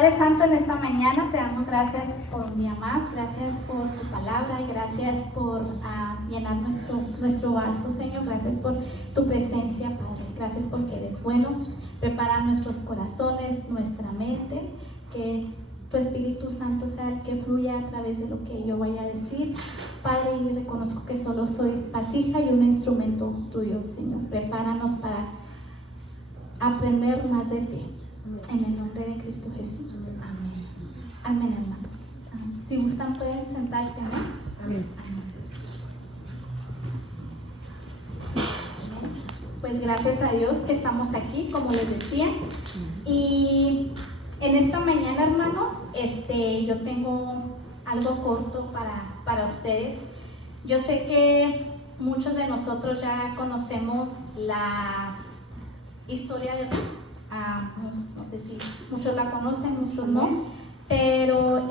Padre Santo, en esta mañana te damos gracias por un día más, gracias por tu palabra y gracias por llenar nuestro vaso, Señor. Gracias por tu presencia, Padre. Gracias porque eres bueno. Prepara nuestros corazones, nuestra mente, que tu Espíritu Santo sea el que fluya a través de lo que yo vaya a decir. Padre, y reconozco que solo soy vasija y un instrumento tuyo, Señor. Prepáranos para aprender más de ti. En el nombre de Cristo Jesús. Amén. Amén, hermanos. Amén. Si gustan pueden sentarse. Amén. Amén. Amén. Pues gracias a Dios que estamos aquí, como les decía. Y en esta mañana, hermanos, yo tengo algo corto para ustedes. Yo sé que muchos de nosotros ya conocemos la historia de Ruth. No sé si muchos la conocen, muchos no, pero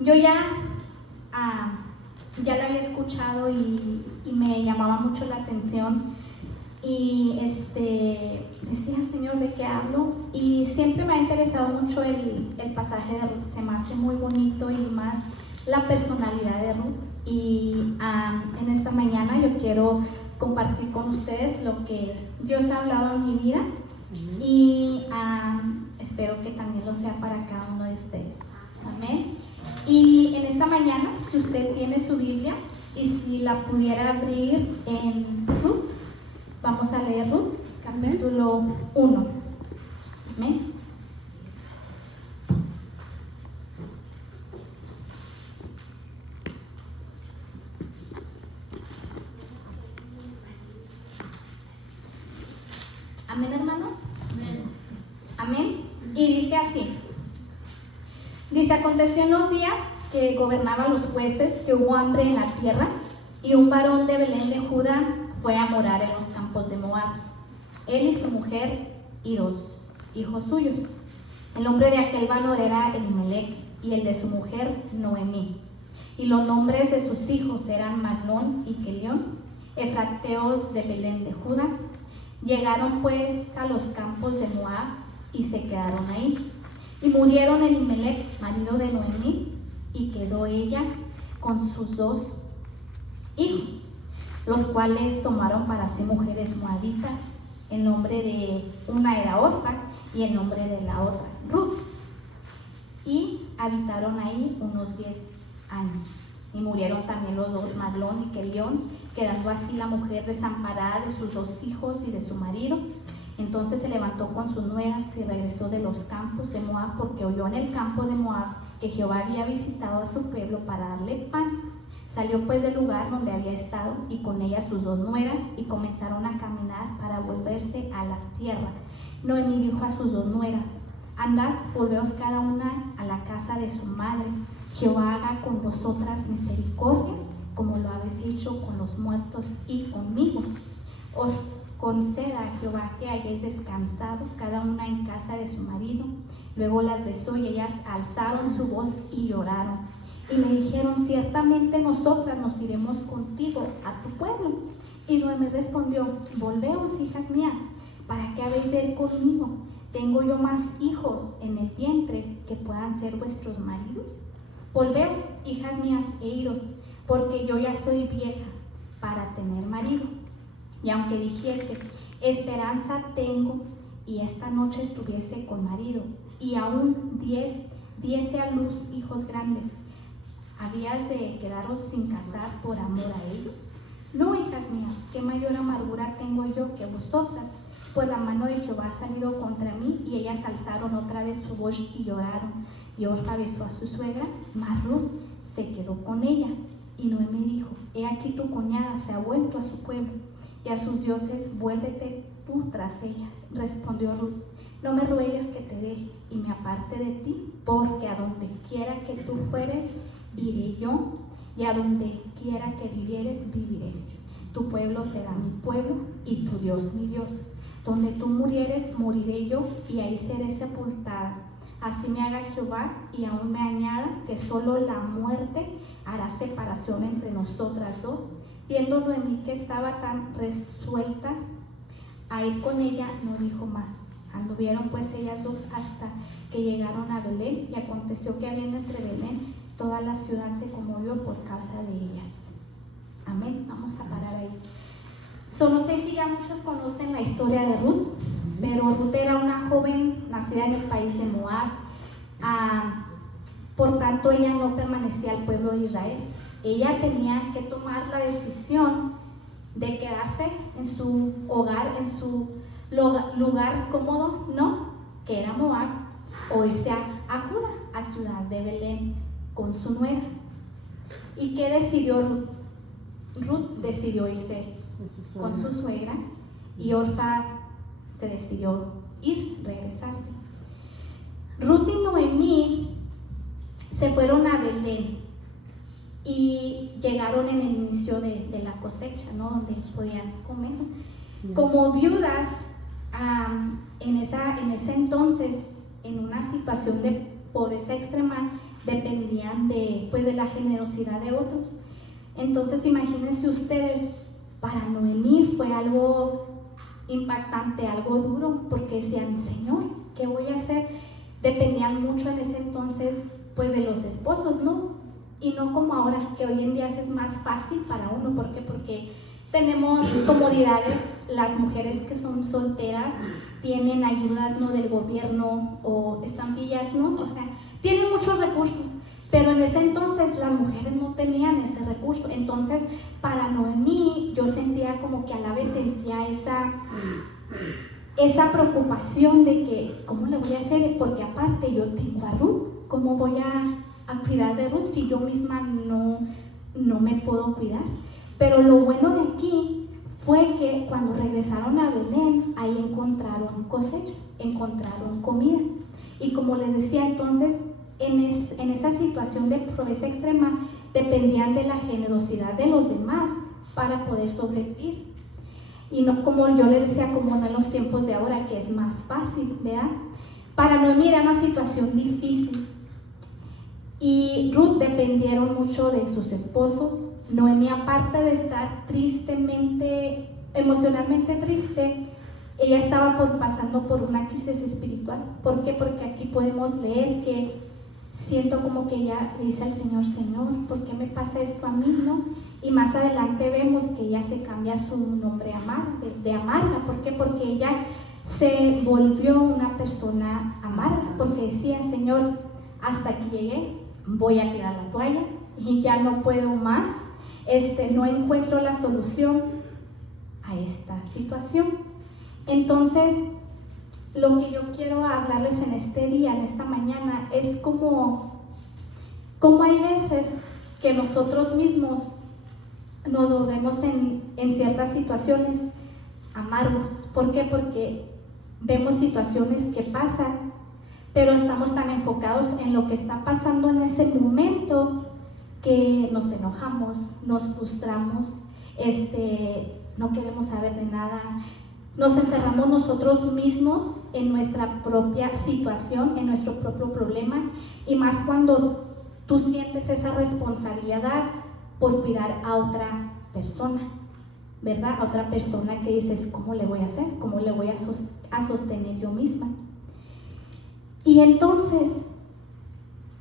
yo ya la había escuchado y me llamaba mucho la atención y decía, Señor, ¿de qué hablo? Y siempre me ha interesado mucho el pasaje de Ruth. Se me hace muy bonito y más la personalidad de Ruth. Y en esta mañana yo quiero compartir con ustedes lo que Dios ha hablado en mi vida y espero que también lo sea para cada uno de ustedes. Amén. Y en esta mañana, si usted tiene su Biblia y si la pudiera abrir en Ruth, vamos a leer Ruth, capítulo 1. Amén. Amén, hermanos. Amén. Amén. Y dice así. Dice, aconteció en los días que gobernaban los jueces que hubo hambre en la tierra y un varón de Belén de Judá fue a morar en los campos de Moab, él y su mujer y 2 hijos suyos. El nombre de aquel varón era Elimelech y el de su mujer Noemí. Y los nombres de sus hijos eran Maglón y Kelión, efrateos de Belén de Judá. Llegaron pues a los campos de Moab y se quedaron ahí. Y murieron Elimelech, marido de Noemí, y quedó ella con sus 2 hijos, los cuales tomaron para sí mujeres moabitas. El nombre de una era Orfa y el nombre de la otra Ruth. Y habitaron ahí unos 10 años. Y murieron también los 2, Maglón y Kelión, quedando así la mujer desamparada de sus 2 hijos y de su marido. Entonces se levantó con sus nueras y regresó de los campos de Moab, porque oyó en el campo de Moab que Jehová había visitado a su pueblo para darle pan. Salió pues del lugar donde había estado y con ella sus 2 nueras y comenzaron a caminar para volverse a la tierra. Noemí dijo a sus 2 nueras: andad, volveos cada una a la casa de su madre. Jehová haga con vosotras misericordia, como lo habéis hecho con los muertos y conmigo. Os conceda a Jehová que hayáis descansado cada una en casa de su marido. Luego las besó y ellas alzaron su voz y lloraron. Y le dijeron: ciertamente nosotras nos iremos contigo a tu pueblo. Y Noemí respondió: volveos, hijas mías, ¿para qué habéis de ir conmigo? ¿Tengo yo más hijos en el vientre que puedan ser vuestros maridos? Volveos, hijas mías, e idos, porque yo ya soy vieja para tener marido. Y aunque dijese: esperanza tengo, y esta noche estuviese con marido, y aún diese a luz hijos grandes, ¿habías de quedaros sin casar por amor a ellos? No, hijas mías, qué mayor amargura tengo yo que vosotras, pues la mano de Jehová ha salido contra mí. Y ellas alzaron otra vez su voz y lloraron. Y Orfa besó a su suegra, mas Ruth se quedó con ella. Y Noemí dijo: he aquí tu cuñada se ha vuelto a su pueblo y a sus dioses, vuélvete tú tras ellas. Respondió Ruth: no me ruegues que te deje y me aparte de ti, porque a donde quiera que tú fueres, iré yo, y a donde quiera que vivieres, viviré. Tu pueblo será mi pueblo y tu Dios mi Dios. Donde tú murieres, moriré yo, y ahí seré sepultada. Así me haga Jehová, y aún me añada, que solo la muerte hará separación entre nosotras 2. Viendo Noemí que estaba tan resuelta a ir con ella, no dijo más. Anduvieron pues ellas dos hasta que llegaron a Belén, y aconteció que habiendo entre Belén, toda la ciudad se conmovió por causa de ellas. Amén. Vamos a parar ahí. No sé si ya muchos conocen la historia de Ruth, pero Ruth era una joven nacida en el país de Moab. Por tanto, ella no permanecía al pueblo de Israel. Ella tenía que tomar la decisión de quedarse en su hogar, en su lugar cómodo, ¿no? Que era Moab, o irse a Judá, a ciudad de Belén, con su nuera. ¿Y qué decidió Ruth? Ruth decidió irse con su suegra, y Orfa se decidió regresarse. Ruth y Noemí se fueron a Belén y llegaron en el inicio de la cosecha, ¿no? Donde podían comer. Como viudas, en ese entonces, en una situación de pobreza extrema, dependían de la generosidad de otros. Entonces, imagínense ustedes, para Noemí fue algo impactante, algo duro, porque decían, Señor, ¿qué voy a hacer? Dependían mucho en ese entonces, de los esposos, ¿no? Y no como ahora, que hoy en día es más fácil para uno. ¿Por qué? Porque tenemos comodidades. Las mujeres que son solteras tienen ayudas, ¿no?, del gobierno, o estampillas, ¿no? O sea, tienen muchos recursos. Pero en ese entonces las mujeres no tenían ese recurso. Entonces, para Noemí, yo sentía como que a la vez sentía esa preocupación de que, ¿cómo le voy a hacer? Porque aparte yo tengo a Ruth. ¿Cómo voy a cuidar de Ruth si yo misma no me puedo cuidar? Pero lo bueno de aquí fue que cuando regresaron a Belén, ahí encontraron cosecha, encontraron comida. Y como les decía, entonces, en esa situación de pobreza extrema, dependían de la generosidad de los demás para poder sobrevivir. Y no, como yo les decía, como no en los tiempos de ahora, que es más fácil, ¿verdad? Para Noemí era una situación difícil. Y Ruth dependieron mucho de sus esposos. Noemí, aparte de estar emocionalmente triste, ella estaba pasando por una crisis espiritual. ¿Por qué? Porque aquí podemos leer que siento como que ella dice al Señor, Señor, ¿por qué me pasa esto a mí, no? Y más adelante vemos que ella se cambia su nombre de amarga. ¿Por qué? Porque ella se volvió una persona amarga, porque decía, Señor, hasta aquí llegué, voy a tirar la toalla y ya no puedo más, no encuentro la solución a esta situación. Entonces, lo que yo quiero hablarles en este día, en esta mañana, es como hay veces que nosotros mismos nos volvemos en ciertas situaciones amargos. ¿Por qué? Porque vemos situaciones que pasan, pero estamos tan enfocados en lo que está pasando en ese momento que nos enojamos, nos frustramos, no queremos saber de nada. Nos encerramos nosotros mismos en nuestra propia situación, en nuestro propio problema, y más cuando tú sientes esa responsabilidad por cuidar a otra persona, ¿verdad? A otra persona que dices, ¿cómo le voy a hacer? ¿Cómo le voy a sostener yo misma? Y entonces,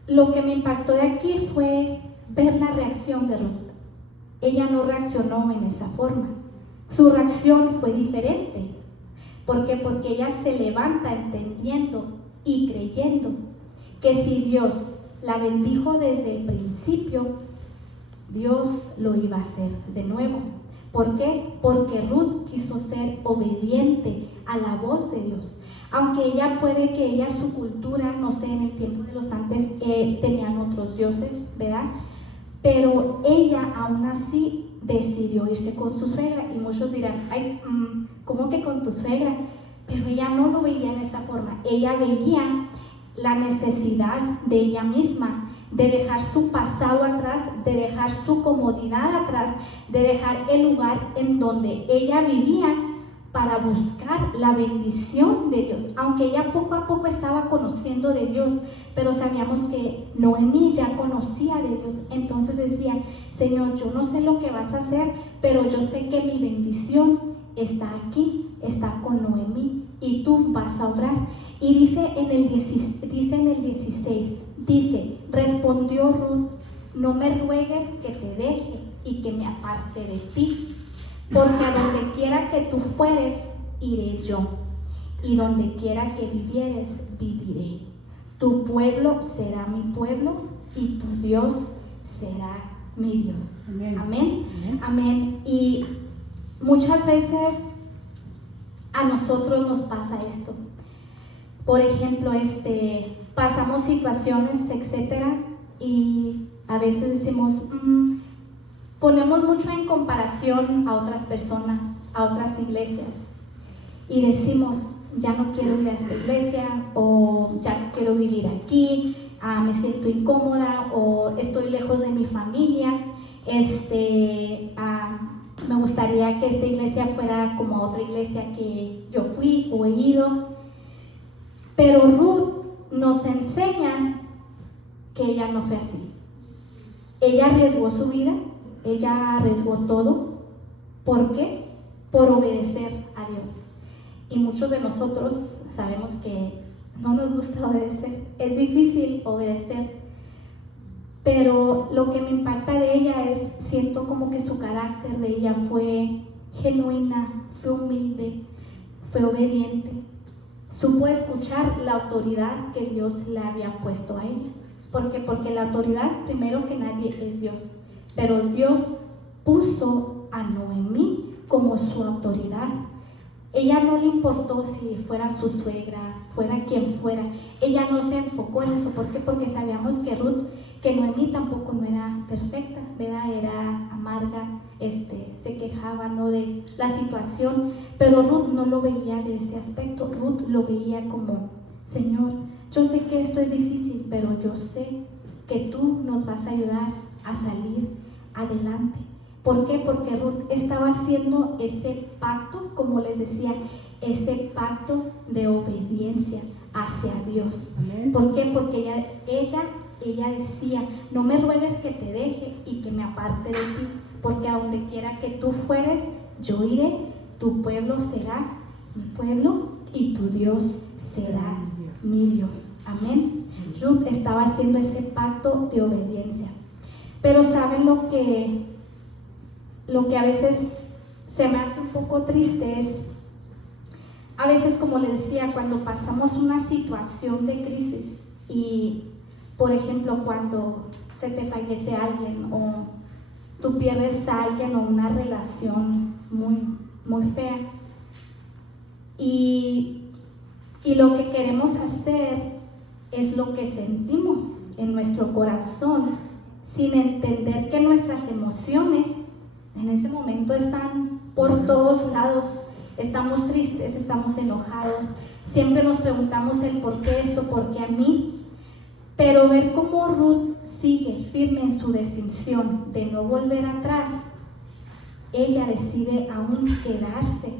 lo que me impactó de aquí fue ver la reacción de Ruth. Ella no reaccionó en esa forma. Su reacción fue diferente. ¿Por qué? Porque ella se levanta entendiendo y creyendo que si Dios la bendijo desde el principio, Dios lo iba a hacer de nuevo. ¿Por qué? Porque Ruth quiso ser obediente a la voz de Dios. Aunque su cultura, no sé, en el tiempo de los antes tenían otros dioses, ¿verdad? Pero ella aún así decidió irse con su suegra. Y muchos dirán, ay, ¿cómo que con tu suegra? Pero ella no lo veía en esa forma. Ella veía la necesidad de ella misma de dejar su pasado atrás, de dejar su comodidad atrás, de dejar el lugar en donde ella vivía para buscar la bendición de Dios. Aunque ella poco a poco estaba conociendo de Dios, pero sabíamos que Noemí ya conocía de Dios. Entonces decía, Señor, yo no sé lo que vas a hacer, pero yo sé que mi bendición está aquí, está con Noemí y tú vas a obrar. Y dice en el 16, respondió Ruth, no me ruegues que te deje y que me aparte de ti, porque a donde quiera que tú fueres, iré yo, y donde quiera que vivieres, viviré. Tu pueblo será mi pueblo y tu Dios será mi Dios. Amén. Amén. Amén. Amén. Y muchas veces a nosotros nos pasa esto. Por ejemplo, pasamos situaciones, etcétera, y a veces decimos, ponemos mucho en comparación a otras personas, a otras iglesias, y decimos, ya no quiero ir a esta iglesia, o ya no quiero vivir aquí, me siento incómoda, o estoy lejos de mi familia, me gustaría que esta iglesia fuera como otra iglesia que yo fui o he ido. Pero Ruth nos enseña que ella no fue así. Ella arriesgó su vida, ella arriesgó todo. ¿Por qué? Por obedecer a Dios. Y muchos de nosotros sabemos que no nos gusta obedecer, es difícil obedecer. Pero lo que me impacta de ella es, siento como que su carácter de ella fue genuina, fue humilde, fue obediente. Supo escuchar la autoridad que Dios le había puesto a ella. ¿Por qué? Porque la autoridad, primero que nadie, es Dios. Pero Dios puso a Noemí como su autoridad. Ella no le importó si fuera su suegra, fuera quien fuera. Ella no se enfocó en eso. ¿Por qué? Porque sabíamos que Noemí tampoco no era perfecta, ¿verdad? Era amarga, se quejaba, ¿no?, de la situación, pero Ruth no lo veía de ese aspecto. Ruth lo veía como, Señor, yo sé que esto es difícil, pero yo sé que tú nos vas a ayudar a salir adelante. ¿Por qué? Porque Ruth estaba haciendo ese pacto, como les decía, ese pacto de obediencia hacia Dios. Amén. ¿Por qué? Porque ella decía, no me ruegues que te deje y que me aparte de ti, porque a donde quiera que tú fueres, yo iré, tu pueblo será mi pueblo y tu Dios será mi Dios. Amén. Ruth estaba haciendo ese pacto de obediencia. Pero ¿saben lo que a veces se me hace un poco triste? Es, a veces, como les decía, cuando pasamos una situación de crisis y, por ejemplo, cuando se te fallece alguien o tú pierdes a alguien o una relación muy, muy fea, y lo que queremos hacer es lo que sentimos en nuestro corazón, sin entender que nuestras emociones en ese momento están por todos lados. Estamos tristes, estamos enojados, siempre nos preguntamos el por qué esto, por qué a mí. Pero ver cómo Ruth sigue firme en su decisión de no volver atrás, ella decide aún quedarse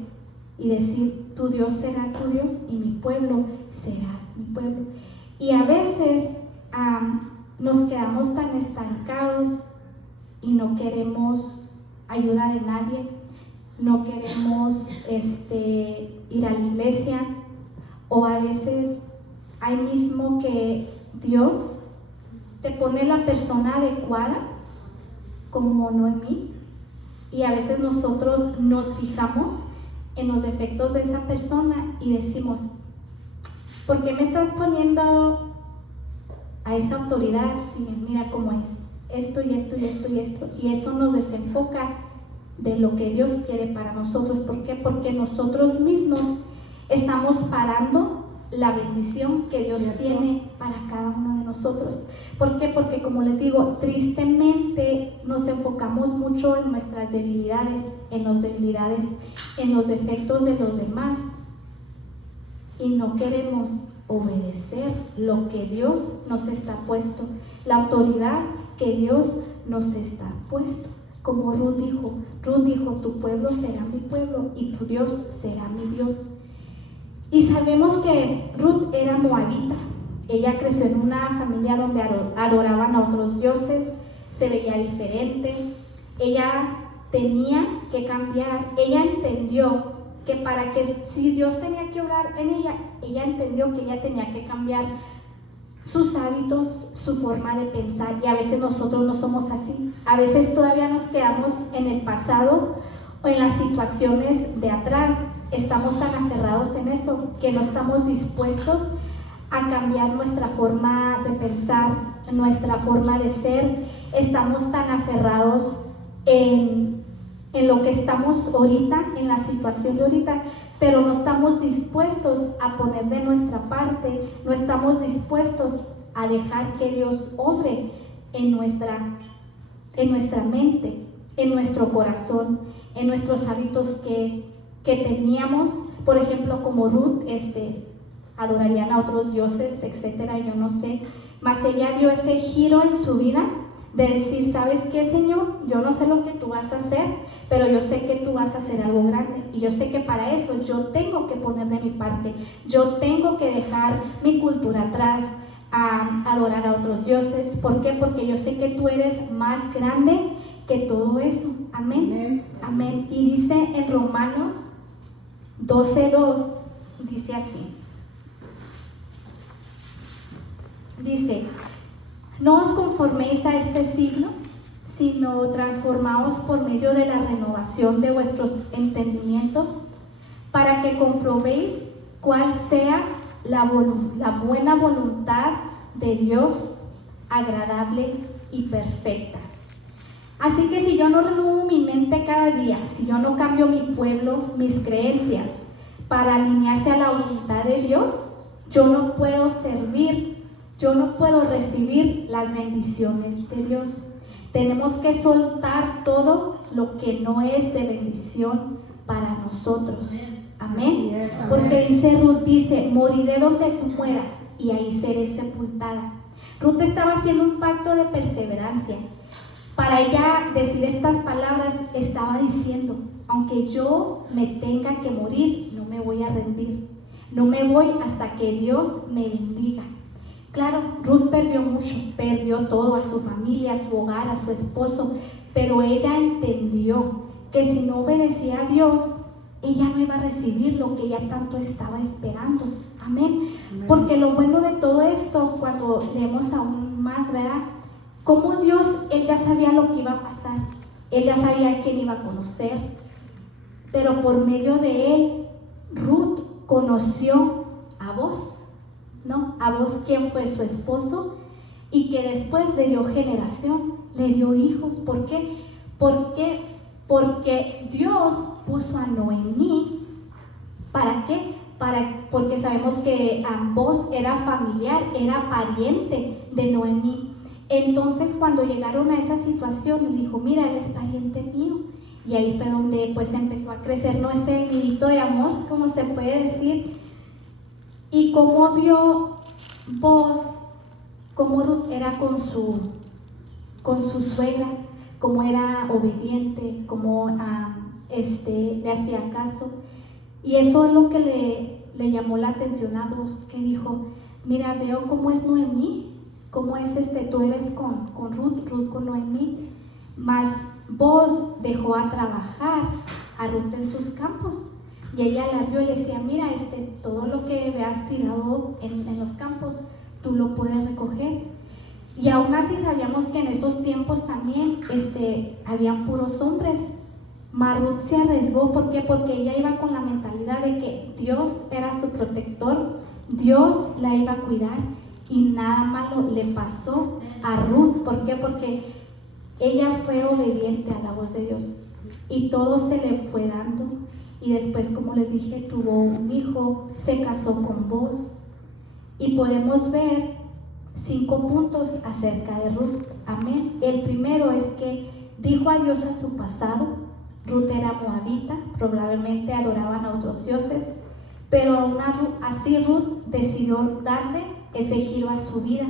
y decir, tu Dios será tu Dios y mi pueblo será mi pueblo. Y a veces nos quedamos tan estancados y no queremos ayuda de nadie, no queremos ir a la iglesia, o a veces hay mismo que Dios te pone la persona adecuada, como Noemí, y a veces nosotros nos fijamos en los defectos de esa persona y decimos, ¿por qué me estás poniendo a esa autoridad? Si mira cómo es esto y esto y esto y esto, y eso nos desenfoca de lo que Dios quiere para nosotros. ¿Por qué? Porque nosotros mismos estamos parando la bendición que Dios tiene para cada uno de nosotros. ¿Por qué? Porque, como les digo, tristemente nos enfocamos mucho en nuestras debilidades, en los defectos de los demás, y no queremos obedecer lo que Dios nos está puesto, la autoridad que Dios nos está puesto. Como Ruth dijo, tu pueblo será mi pueblo y tu Dios será mi Dios. Y sabemos que Ruth era moabita. Ella creció en una familia donde adoraban a otros dioses, se veía diferente. Ella tenía que cambiar. Ella entendió que si Dios tenía que obrar en ella, ella entendió que ella tenía que cambiar sus hábitos, su forma de pensar. Y a veces nosotros no somos así. A veces todavía nos quedamos en el pasado o en las situaciones de atrás. Estamos tan aferrados en eso que no estamos dispuestos a cambiar nuestra forma de pensar, nuestra forma de ser. Estamos tan aferrados en lo que estamos ahorita, en la situación de ahorita, pero no estamos dispuestos a poner de nuestra parte, no estamos dispuestos a dejar que Dios obre en nuestra mente, en nuestro corazón, en nuestros hábitos que teníamos. Por ejemplo, como Ruth, adorarían a otros dioses, etcétera, yo no sé, mas ella dio ese giro en su vida de decir, ¿sabes qué, Señor? Yo no sé lo que tú vas a hacer, pero yo sé que tú vas a hacer algo grande, y yo sé que para eso yo tengo que poner de mi parte, yo tengo que dejar mi cultura atrás, a adorar a otros dioses. ¿Por qué? Porque yo sé que tú eres más grande que todo eso. Amén. Amén. Amén. Y dice en Romanos 12:2, dice así. Dice, no os conforméis a este siglo, sino transformaos por medio de la renovación de vuestro entendimiento, para que comprobéis cuál sea la buena voluntad de Dios, agradable y perfecta. Así que si yo no renuevo mi mente cada día, si yo no cambio mi pueblo, mis creencias, para alinearse a la voluntad de Dios, yo no puedo servir, yo no puedo recibir las bendiciones de Dios. Tenemos que soltar todo lo que no es de bendición para nosotros. Amén. Porque dice Ruth, dice, moriré donde tú mueras y ahí seré sepultada. Ruth estaba haciendo un pacto de perseverancia. Para ella decir estas palabras, estaba diciendo, aunque yo me tenga que morir, no me voy a rendir. No me voy hasta que Dios me bendiga. Claro, Ruth perdió mucho, perdió todo, a su familia, a su hogar, a su esposo, pero ella entendió que si no obedecía a Dios, ella no iba a recibir lo que ella tanto estaba esperando. Amén. Amén. Porque lo bueno de todo esto, cuando leemos aún más, ¿verdad? Como Dios, Él ya sabía lo que iba a pasar, Él ya sabía quién iba a conocer, pero por medio de Él, Ruth conoció a Boaz, ¿no? A Boaz, quien fue su esposo, y que después le dio generación, le dio hijos. ¿Por qué? Porque Dios puso a Noemí. ¿Para qué? Porque sabemos que Boaz era familiar, era pariente de Noemí. Entonces, cuando llegaron a esa situación, le dijo, mira, él es pariente mío. Y ahí fue donde pues empezó a crecer, ¿no?, ese nidito de amor, como se puede decir. Y cómo vio Boaz, cómo Ruth era con su suegra, cómo era obediente, cómo le hacía caso. Y eso es lo que le llamó la atención a Boaz, que dijo, mira, veo cómo es Noemí, cómo es tú eres con Ruth con Noemí. Mas Boaz dejó a trabajar a Ruth en sus campos. Y ella la vio y le decía, mira, todo lo que veas tirado en los campos, tú lo puedes recoger. Y aún así sabíamos que en esos tiempos también habían puros hombres. Mas Ruth se arriesgó. ¿Por qué? Porque ella iba con la mentalidad de que Dios era su protector, Dios la iba a cuidar, y nada malo le pasó a Ruth. ¿Por qué? Porque ella fue obediente a la voz de Dios y todo se le fue dando. Y después, como les dije, tuvo un hijo, se casó con Boaz. Y podemos ver 5 puntos acerca de Ruth. Amén. El primero es que dijo adiós a su pasado. Ruth era moabita, probablemente adoraban a otros dioses, pero aún así Ruth decidió darle ese giro a su vida.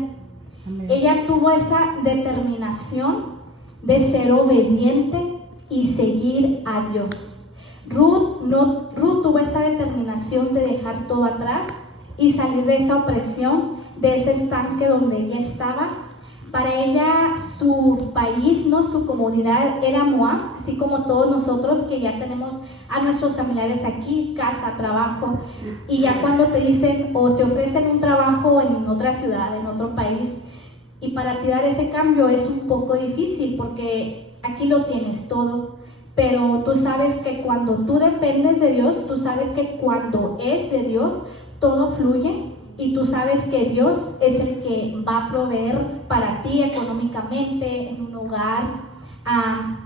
Amén. Ella tuvo esa determinación de ser obediente y seguir a Dios. Ruth tuvo esa determinación de dejar todo atrás y salir de esa opresión, de ese estanque donde ella estaba, Para ella su país, ¿no? Su comunidad era Moab, así como todos nosotros que ya tenemos a nuestros familiares aquí, casa, trabajo, y ya cuando te dicen o te ofrecen un trabajo en otra ciudad, en otro país, y para ti dar ese cambio es un poco difícil porque aquí lo tienes todo, pero tú sabes que cuando tú dependes de Dios, tú sabes que cuando es de Dios, todo fluye. Y tú sabes que Dios es el que va a proveer para ti económicamente, en un hogar,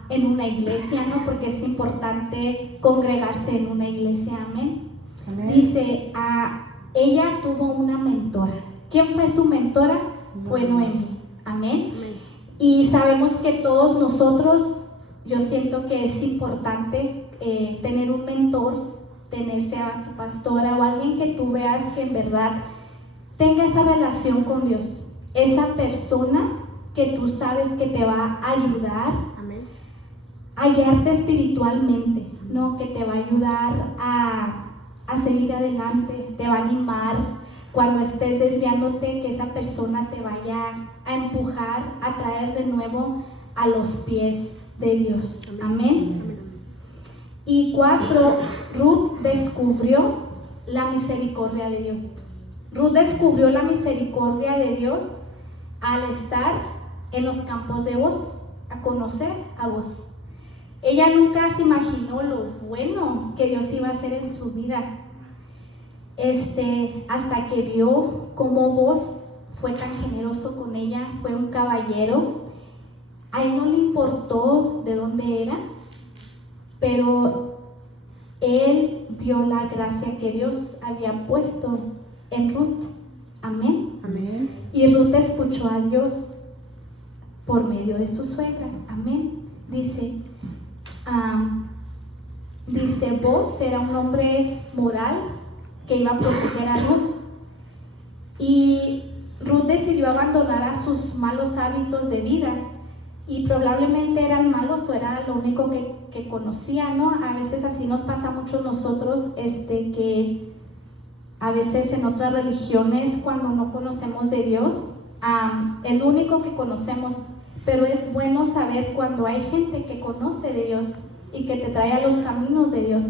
en una iglesia, ¿no? Porque es importante congregarse en una iglesia, amén. Amén. Dice, ella tuvo una mentora. ¿Quién fue su mentora? Fue Noemí, amén. Amén. Y sabemos que todos nosotros, yo siento que es importante tener un mentor, tener sea tu pastora o alguien que tú veas que en verdad tenga esa relación con Dios, esa persona que tú sabes que te va a ayudar. Amén. A guiarte espiritualmente, ¿no? Que te va a ayudar a seguir adelante, te va a animar cuando estés desviándote, que esa persona te vaya a empujar, a traer de nuevo a los pies de Dios. Amén. Amén. Y 4, Ruth descubrió la misericordia de Dios. Ruth descubrió la misericordia de Dios al estar en los campos de Booz, a conocer a Booz. Ella nunca se imaginó lo bueno que Dios iba a hacer en su vida, hasta que vio cómo Booz fue tan generoso con ella, fue un caballero. A él no le importó de dónde era, pero él vio la gracia que Dios había puesto en Ruth. Amén. Amén. Y Ruth escuchó a Dios por medio de su suegra. Amén. Dice Booz era un hombre moral que iba a proteger a Ruth. Y Ruth decidió abandonar a sus malos hábitos de vida. Y probablemente eran malos o era lo único que conocía, ¿no? A veces así nos pasa mucho a nosotros, que a veces en otras religiones, cuando no conocemos de Dios, el único que conocemos, pero es bueno saber cuando hay gente que conoce de Dios y que te trae a los caminos de Dios,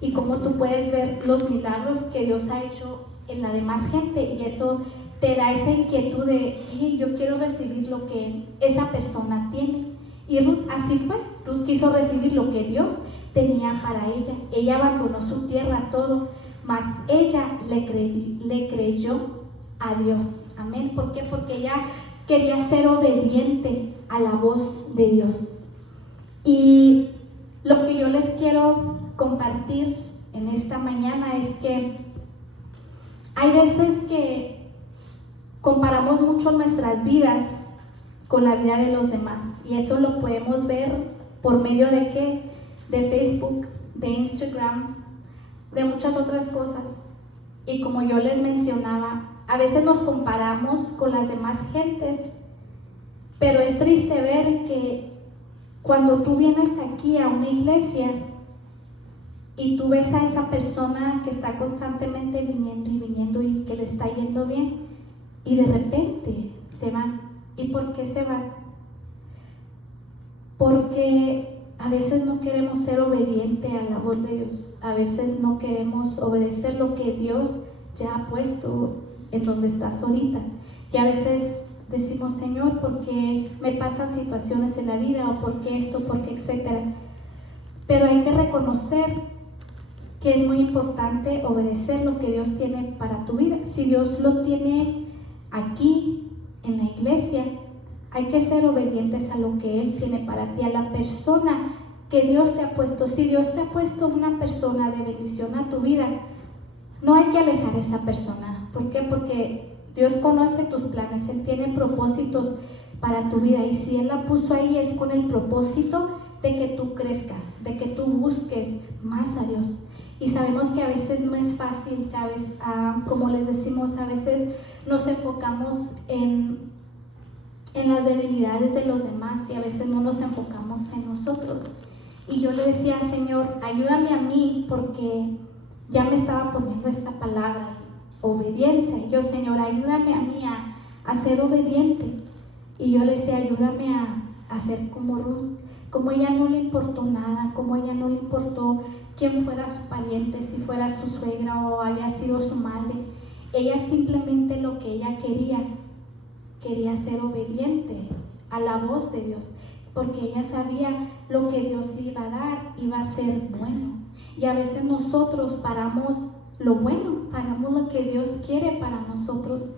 y cómo tú puedes ver los milagros que Dios ha hecho en la demás gente, y eso te da esa inquietud de, hey, yo quiero recibir lo que esa persona tiene. Y Ruth así fue. Ruth quiso recibir lo que Dios tenía para ella. Ella abandonó su tierra, todo, mas ella le creyó a Dios. Amén. ¿Por qué? Porque ella quería ser obediente a la voz de Dios. Y lo que yo les quiero compartir en esta mañana es que hay veces que comparamos mucho nuestras vidas con la vida de los demás, y eso lo podemos ver por medio de ¿qué? De Facebook, de Instagram, de muchas otras cosas. Y como yo les mencionaba, a veces nos comparamos con las demás gentes, pero es triste ver que cuando tú vienes aquí a una iglesia y tú ves a esa persona que está constantemente viniendo y que le está yendo bien, y de repente se van. ¿Y por qué se van? Porque a veces no queremos ser obedientes a la voz de Dios. A veces no queremos obedecer lo que Dios ya ha puesto en donde estás ahorita. Y a veces decimos, Señor, ¿por qué me pasan situaciones en la vida? ¿O por qué esto? ¿Por qué? Etcétera. Pero hay que reconocer que es muy importante obedecer lo que Dios tiene para tu vida. Si Dios lo tiene aquí en la iglesia, hay que ser obedientes a lo que Él tiene para ti, a la persona que Dios te ha puesto. Si Dios te ha puesto una persona de bendición a tu vida, no hay que alejar a esa persona. ¿Por qué? Porque Dios conoce tus planes, Él tiene propósitos para tu vida, y si Él la puso ahí es con el propósito de que tú crezcas, de que tú busques más a Dios. Y sabemos que a veces no es fácil, ¿sabes? Como les decimos, a veces nos enfocamos en las debilidades de los demás y a veces no nos enfocamos en nosotros. Y yo le decía, Señor, ayúdame a mí, porque ya me estaba poniendo esta palabra, obediencia. Y yo, Señor, ayúdame a mí a ser obediente. Y yo le decía, ayúdame a ser como Ruth. Como ella no le importó nada, como ella no le importó quién fuera su pariente, si fuera su suegra o haya sido su madre. Ella simplemente lo que ella quería ser obediente a la voz de Dios, porque ella sabía lo que Dios le iba a dar iba a ser bueno. Y a veces nosotros paramos lo bueno, paramos lo que Dios quiere para nosotros.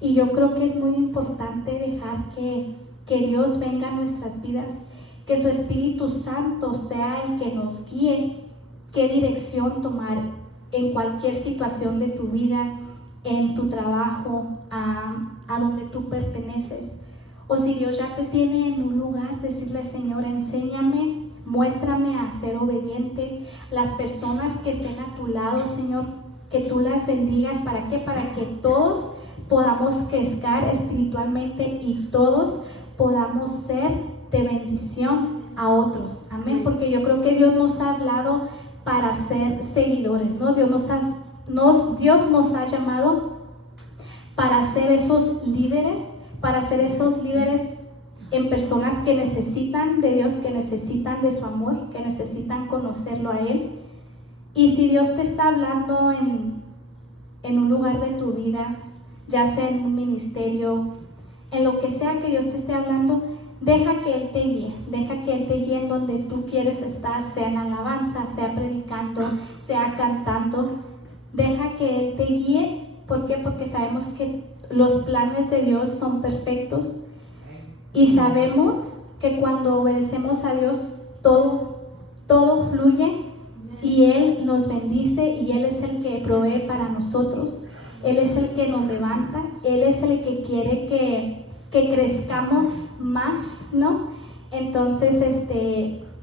Y yo creo que es muy importante dejar que Dios venga a nuestras vidas, que su Espíritu Santo sea el que nos guíe qué dirección tomar en cualquier situación de tu vida, en tu trabajo, a donde tú perteneces. O si Dios ya te tiene en un lugar, decirle, Señor, enséñame, muéstrame a ser obediente. Las personas que estén a tu lado, Señor, que tú las bendigas. ¿Para qué? Para que todos podamos crecer espiritualmente y todos podamos ser de bendición a otros. Amén. Porque yo creo que Dios nos ha hablado para ser seguidores, ¿no? Dios nos ha llamado para ser esos líderes, en personas que necesitan de Dios, que necesitan de su amor, que necesitan conocerlo a Él. Y si Dios te está hablando en un lugar de tu vida, ya sea en un ministerio, en lo que sea que Dios te esté hablando, deja que Él te guíe en donde tú quieres estar, sea en alabanza, sea predicando, sea cantando. Deja que Él te guíe. ¿Por qué? Porque sabemos que los planes de Dios son perfectos y sabemos que cuando obedecemos a Dios todo fluye y Él nos bendice y Él es el que provee para nosotros. Él es el que nos levanta, Él es el que quiere que crezcamos más, ¿no? Entonces,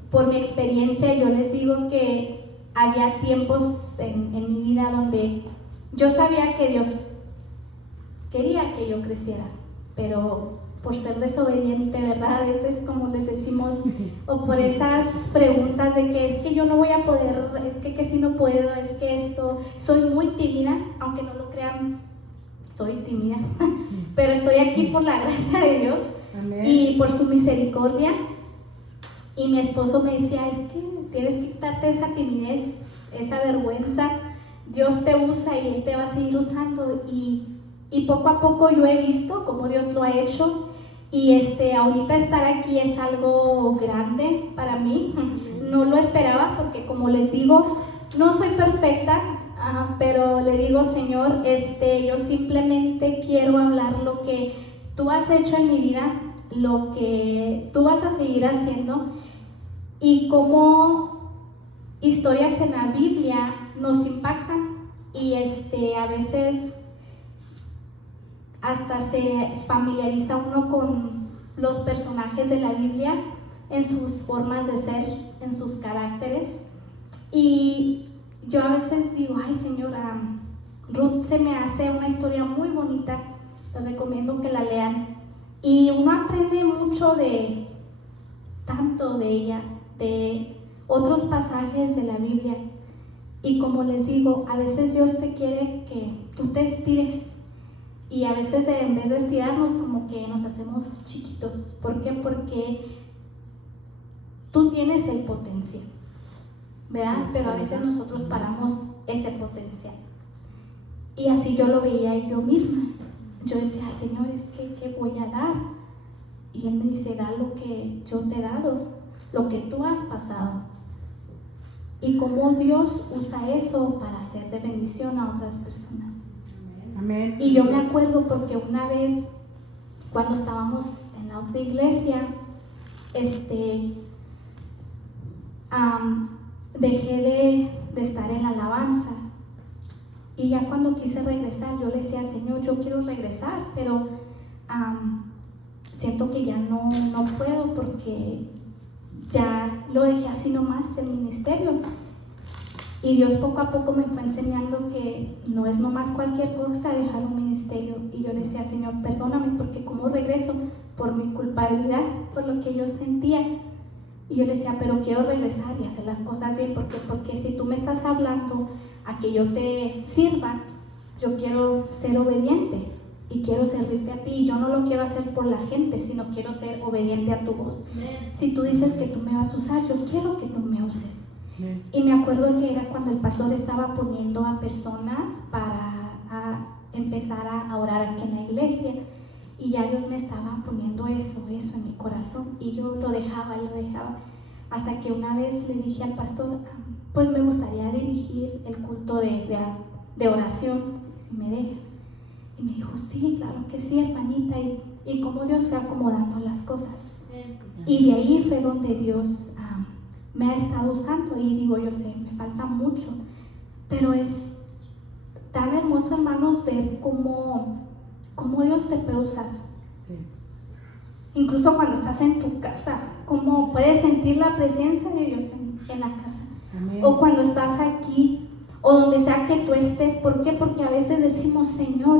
por mi experiencia, yo les digo que había tiempos en mi vida donde yo sabía que Dios quería que yo creciera, pero por ser desobediente, ¿verdad? A veces, como les decimos, o por esas preguntas de que es que yo no voy a poder, es que si no puedo, es que esto, soy muy tímida, aunque no lo crean, soy tímida, pero estoy aquí por la gracia de Dios. Amén. Y por su misericordia. Y mi esposo me decía, es que tienes que quitarte esa timidez, esa vergüenza. Dios te usa y Él te va a seguir usando. Y poco a poco yo he visto cómo Dios lo ha hecho. Y ahorita estar aquí es algo grande para mí. No lo esperaba porque, como les digo, no soy perfecta, pero le digo, Señor, yo simplemente quiero hablar lo que tú has hecho en mi vida, lo que tú vas a seguir haciendo, y cómo historias en la Biblia nos impactan. Y a veces hasta se familiariza uno con los personajes de la Biblia en sus formas de ser, en sus caracteres. Y yo a veces digo, ay, Señora, Ruth se me hace una historia muy bonita, les recomiendo que la lean. Y uno aprende mucho tanto de ella, de otros pasajes de la Biblia. Y como les digo, a veces Dios te quiere que tú te estires. Y a veces en vez de estirarnos, como que nos hacemos chiquitos. ¿Por qué? Porque tú tienes el potencial, ¿verdad? Pero a veces nosotros paramos ese potencial. Y así yo lo veía yo misma. Yo decía, Señor, ¿qué voy a dar? Y Él me dice, da lo que yo te he dado, lo que tú has pasado. Y cómo Dios usa eso para hacer de bendición a otras personas. Amén. Y yo me acuerdo porque una vez, cuando estábamos en la otra iglesia, dejé de estar en la alabanza. Y ya cuando quise regresar, yo le decía, Señor, yo quiero regresar, pero siento que ya no puedo porque ya lo dejé así nomás, el ministerio. Y Dios poco a poco me fue enseñando que no es nomás cualquier cosa dejar un ministerio. Y yo le decía, Señor, perdóname, porque como regreso por mi culpabilidad, por lo que yo sentía. Y yo le decía, pero quiero regresar y hacer las cosas bien, porque si tú me estás hablando a que yo te sirva, yo quiero ser obediente. y quiero servirte a ti, y yo no lo quiero hacer por la gente, sino quiero ser obediente a tu voz. Si tú dices que tú me vas a usar, yo quiero que tú me uses. Y me acuerdo que era cuando el pastor estaba poniendo a personas para empezar a orar aquí en la iglesia, y ya Dios me estaba poniendo eso en mi corazón, y yo lo dejaba, hasta que una vez le dije al pastor, pues me gustaría dirigir el culto de oración, si me deja. Y me dijo, sí, claro que sí, hermanita, y cómo Dios fue acomodando las cosas. Y de ahí fue donde Dios me ha estado usando, y digo, yo sé, me falta mucho, pero es tan hermoso, hermanos, ver cómo Dios te puede usar. Sí. Incluso cuando estás en tu casa, cómo puedes sentir la presencia de Dios en la casa. Amén. O cuando estás aquí, o donde sea que tú estés. ¿Por qué? Porque a veces decimos, Señor,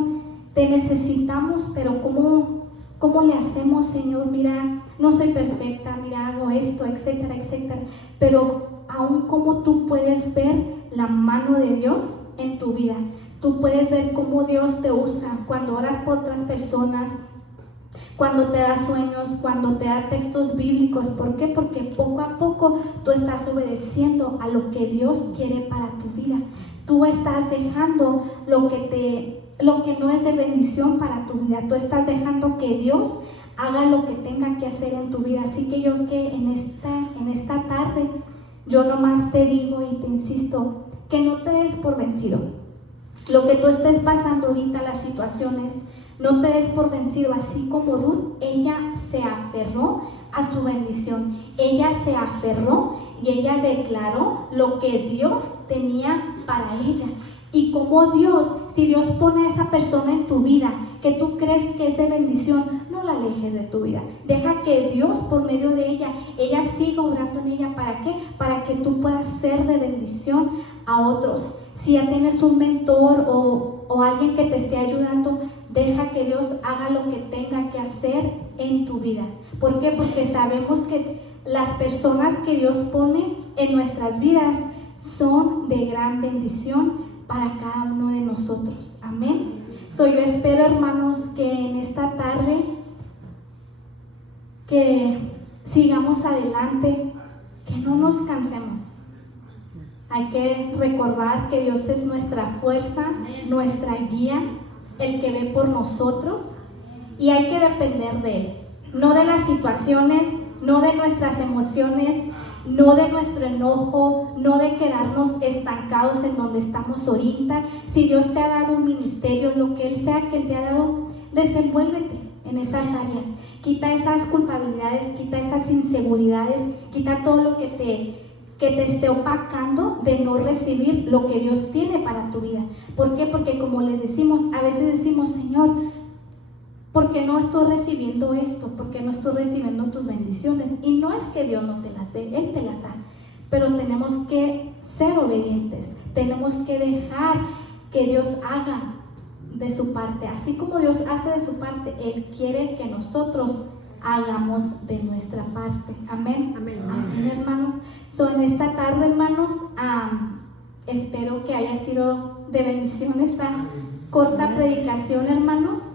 te necesitamos, pero ¿cómo le hacemos, Señor? Mira, no soy perfecta, mira, hago esto, etcétera, etcétera. Pero aún como tú puedes ver la mano de Dios en tu vida, tú puedes ver cómo Dios te usa cuando oras por otras personas, cuando te da sueños, cuando te da textos bíblicos. ¿Por qué? Porque poco a poco tú estás obedeciendo a lo que Dios quiere para tu vida. Tú estás dejando lo que no es de bendición para tu vida. Tú estás dejando que Dios haga lo que tenga que hacer en tu vida. Así que yo que en esta tarde, yo nomás te digo y te insisto, que no te des por vencido. Lo que tú estés pasando ahorita, las situaciones, no te des por vencido. Así como Ruth, ella se aferró a su bendición. Ella se aferró y ella declaró lo que Dios tenía para ella. Y como si Dios pone a esa persona en tu vida, que tú crees que es de bendición, no la alejes de tu vida. Deja que Dios, por medio de ella siga obrando en ella. ¿Para qué? Para que tú puedas ser de bendición a otros. Si ya tienes un mentor o alguien que te esté ayudando, deja que Dios haga lo que tenga que hacer en tu vida. ¿Por qué? Porque sabemos que las personas que Dios pone en nuestras vidas son de gran bendición para cada uno de nosotros. Amén. Yo espero, hermanos, que en esta tarde que sigamos adelante, que no nos cansemos. Hay que recordar que Dios es nuestra fuerza, nuestra guía, el que ve por nosotros, y hay que depender de Él, no de las situaciones, no de nuestras emociones, no de nuestro enojo, no de quedarnos estancados en donde estamos ahorita. Si Dios te ha dado un ministerio, lo que Él sea que Él te ha dado, desenvuélvete en esas áreas. Quita esas culpabilidades, quita esas inseguridades, quita todo lo que te esté opacando de no recibir lo que Dios tiene para tu vida. ¿Por qué? Porque como les decimos, a veces decimos, Señor, ¿por qué no estoy recibiendo esto? ¿Por qué no estoy recibiendo tus bendiciones? Y no es que Dios no te las dé, Él te las da. Pero tenemos que ser obedientes, tenemos que dejar que Dios haga de su parte. Así como Dios hace de su parte, Él quiere que nosotros hagamos de nuestra parte. Amén. Amén, amén, hermanos. En esta tarde, hermanos, espero que haya sido de bendición esta corta predicación, hermanos.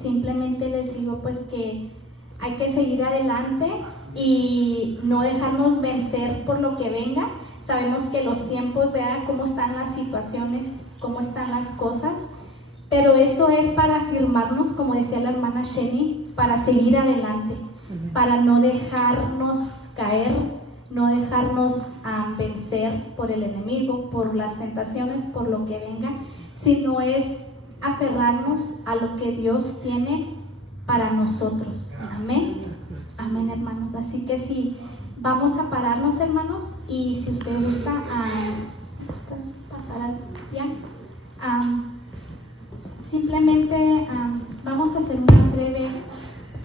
Simplemente les digo pues que hay que seguir adelante y no dejarnos vencer por lo que venga. Sabemos que los tiempos, vean cómo están las situaciones, cómo están las cosas, pero esto es para afirmarnos, como decía la hermana Sheni, para seguir adelante, para no dejarnos caer, no dejarnos vencer por el enemigo, por las tentaciones, por lo que venga, sino es aferrarnos a lo que Dios tiene para nosotros. Amén. Amén, hermanos. Así que sí, vamos a pararnos, hermanos, y si usted gusta pasar al piano, simplemente vamos a hacer una breve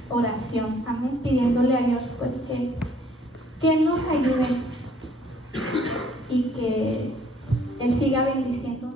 oración. Amén. Pidiéndole a Dios pues que Él nos ayude y que Él siga bendiciendo